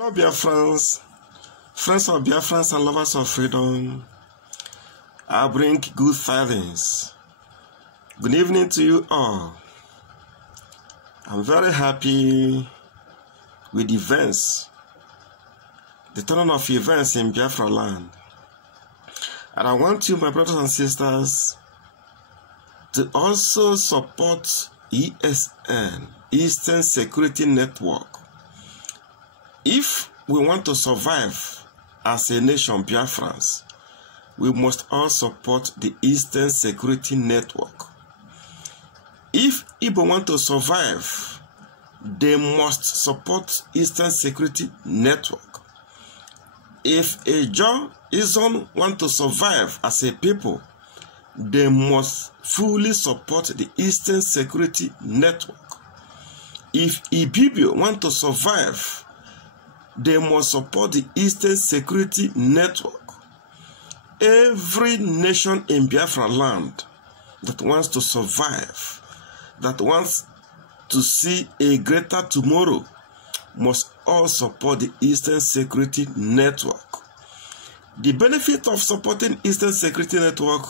Hello, Biafrans, friends of Biafrans and lovers of freedom. I bring good tidings. Good evening to you all. I'm very happy with the events, the turn of events in Biafra land. And I want you, my brothers and sisters, to also support ESN, Eastern Security Network. If we want to survive as a nation, Biafrans, we must all support the Eastern Security Network. If Igbo want to survive, they must support Eastern Security Network. If a Izon want to survive as a people, they must fully support the Eastern Security Network. If Ibibio want to survive, they must support the Eastern Security Network. Every nation in Biafra land that wants to survive, that wants to see a greater tomorrow, must all support the Eastern Security Network. The benefit of supporting Eastern Security Network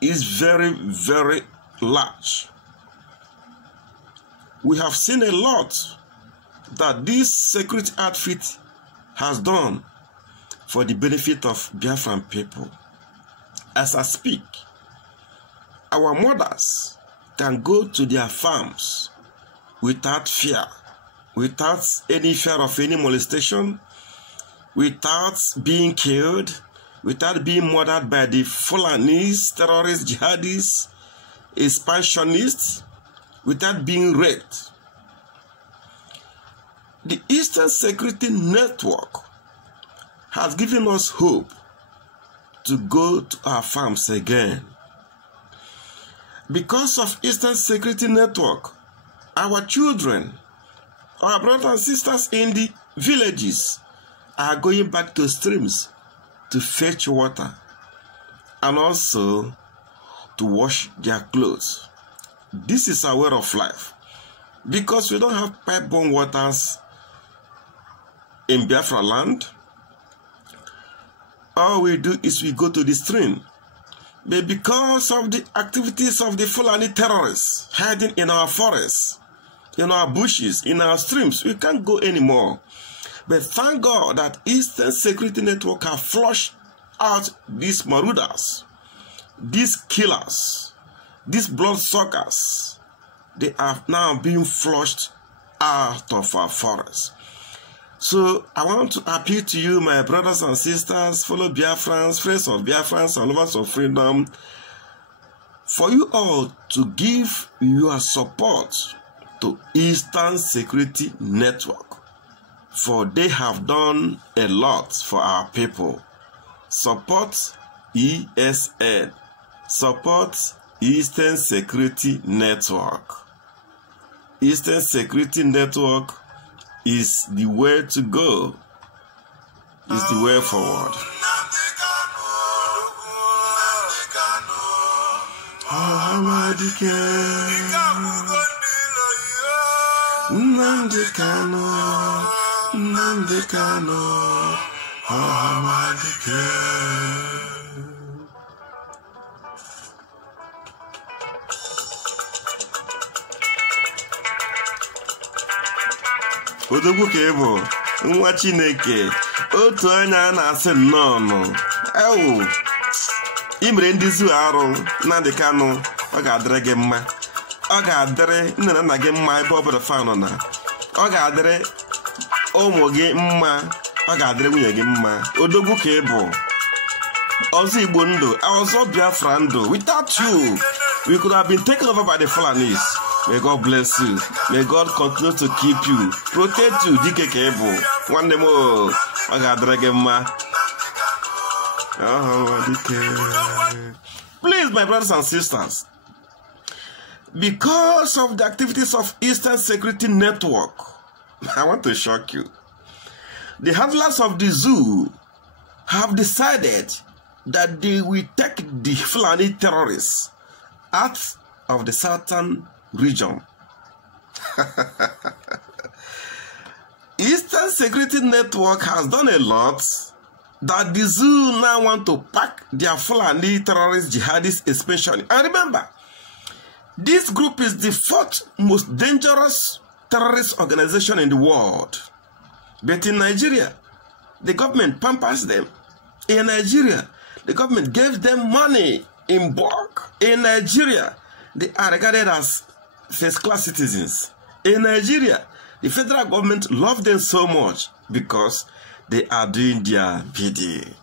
is very, very large. We have seen a lot that this security outfit has done for the benefit of Biafran people. As I speak, our mothers can go to their farms without fear, without any fear of any molestation, without being killed, without being murdered by the Fulanis, terrorists, jihadists, expansionists, without being raped. The Eastern Security Network has given us hope to go to our farms again. Because of Eastern Security Network, our children, our brothers and sisters in the villages are going back to streams to fetch water and also to wash their clothes. This is our way of life. Because we don't have pipe-borne waters in Biafra land, all we do is we go to the stream. But because of the activities of the Fulani terrorists hiding in our forests, in our bushes, in our streams, we can't go anymore. But thank God that Eastern Security Network have flushed out these marauders, these killers, these bloodsuckers. They are now being flushed out of our forests. So I want to appeal to you, my brothers and sisters, fellow Biafrans, friends of Biafrans and lovers of freedom, for you all to give your support to Eastern Security Network, for they have done a lot for our people. Support ESN. Support Eastern Security Network. Eastern Security Network is the way to go, is the way forward. Odogwu ka ịbụ nwa Chineke, otu anya na-asị nnọọ ewu imere ndị zu arụ Nnamdi Kanu, ọ ga-adịrị gị mma, ọ ga-adịrị nne na nna gị mma ebe ọ bụla fa nọ na, ọ ga-adịrị ụmụ gị mma, ọ ga-adịrị nwunye gị mma. Odogwu ka ịbụ ọzọ Igbo ndụ, ọzọ Biafra ndụ. Without you, we could have been taken over by the Fulanis. May God bless you. May God continue to keep you, protect you. Dike Kebo, one day more. Please, my brothers and sisters, because of the activities of Eastern Security Network, I want to shock you. The handlers of the zoo have decided that they will take the Fulani terrorists out of the southern region. Eastern Security Network has done a lot that the zoo now want to pack their Fulani terrorist jihadists especially. And remember, this group is the 4th most dangerous terrorist organization in the world. But in Nigeria, the government pampers them. In Nigeria, the government gave them money in bulk. In Nigeria, they are regarded as first-class citizens. In Nigeria, the federal government loves them so much because they are doing their bidding.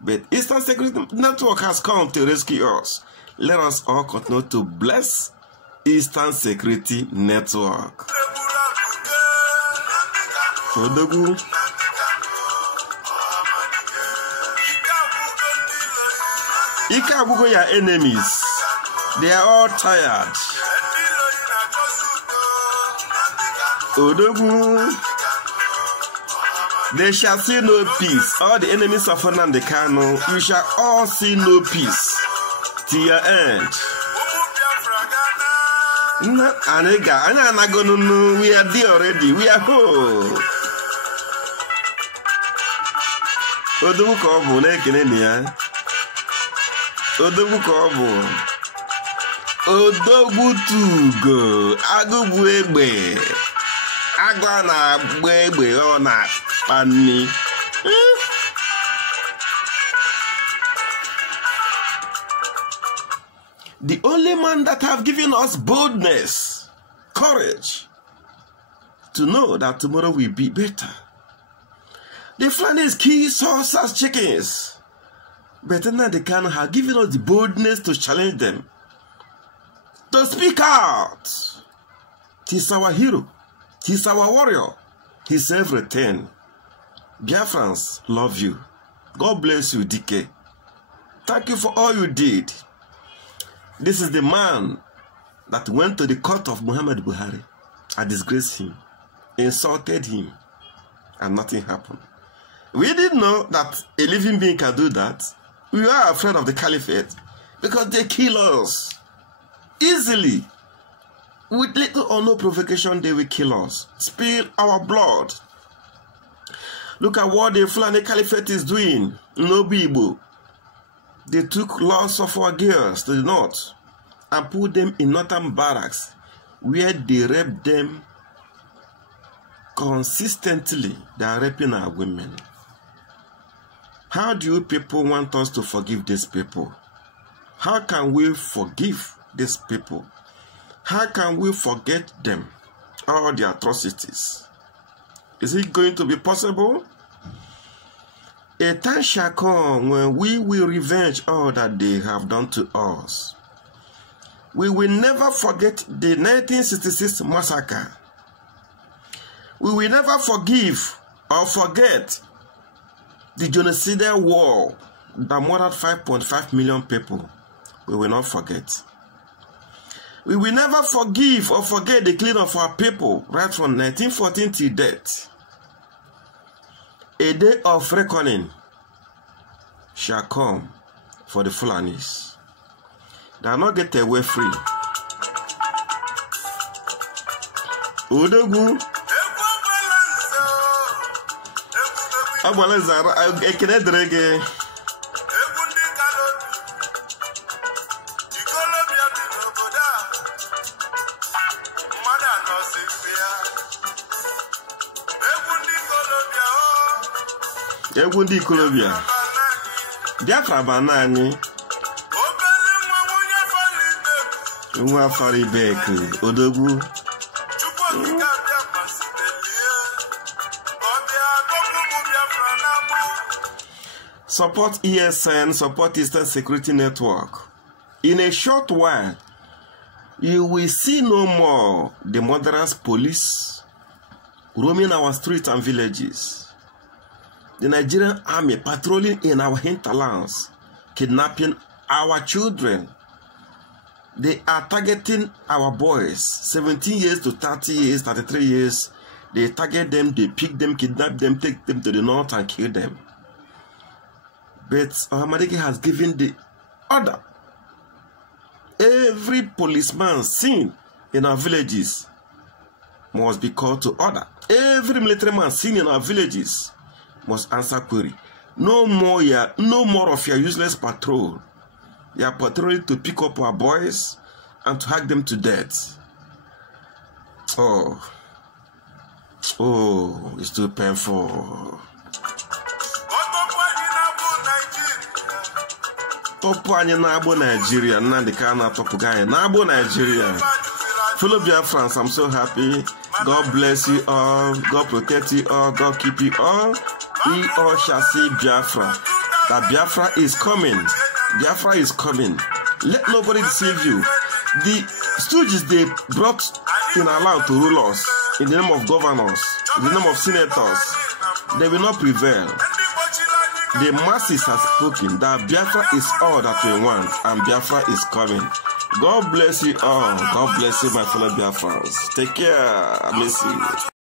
But Eastern Security Network has come to rescue us. Let us all continue to bless Eastern Security Network. Odogu. Ika Abugo, your enemies. They are all tired. Odogu. They shall see no peace. All the enemies of Nnamdi Kanu, you shall all see no peace till your end. We are there already. We are home. Odogu kobu nekene niya. Odogu kobu. Odogu tugo. Agubu egbe. Agwa na egbe ona pani. The only man that have given us boldness, courage, to know that tomorrow will be better. The Fulanis kill us as chickens, but Nnamdi Kanu have given us the boldness to challenge them, to speak out. He's our hero. He's our warrior. He's everything. Biafrans love you. God bless you, DK. Thank you for all you did. This is the man that went to the court of Muhammad Buhari and disgraced him, insulted him, and nothing happened. We didn't know that a living being can do that. We were afraid of the caliphate because they kill us easily. With little or no provocation, they will kill us, spill our blood. Look at what the Fulani Caliphate is doing in Obibo. They took lots of our girls to the north and put them in northern barracks where they rape them consistently. They are raping our women. How do you people want us to forgive these people? How can we forgive these people? How can we forget them, all the atrocities? Is it going to be possible? A time shall come when we will revenge all that they have done to us. We will never forget the 1966 massacre. We will never forgive or forget the genocidal war that murdered 5.5 million people. We will not forget. We will never forgive or forget the killing of our people right from 1914 till death. A day of reckoning shall come for the Fulanis. They will not get away free. Odogu. Abalazara ekenedrege. Egundi Colombia. Biafra banani. Nwa fari beku. Odogu. Support ESN, support Eastern Security Network. In a short while, you will see no more the murderous police roaming our streets and villages. The Nigerian army patrolling in our hinterlands, kidnapping our children. They are targeting our boys, 17 years to 30 years, 33 years. They target them, they pick them, kidnap them, take them to the north and kill them. But Ohamadike has given the order. Every policeman seen in our villages, must be called to order. Every military man seen in our villages must answer query. No more of your useless patrol. You are patrolling to pick up our boys and to hack them to death. Oh, it's too painful. Topu anyị na-agbo Nigeria, Nnamdi Kanu na-atọpụga anyị na-agbo Nigeria. Fellow Biafrans, I'm so happy. God bless you all. God protect you all. God keep you all. We all shall see Biafra. That Biafra is coming. Biafra is coming. Let nobody deceive you. The stooges they brought in our land to rule us in the name of governors, in the name of senators, they will not prevail. The masses have spoken that Biafra is all that we want, and Biafra is coming. God bless you all. God bless you, my fellow Biafrans. Take care. I miss you.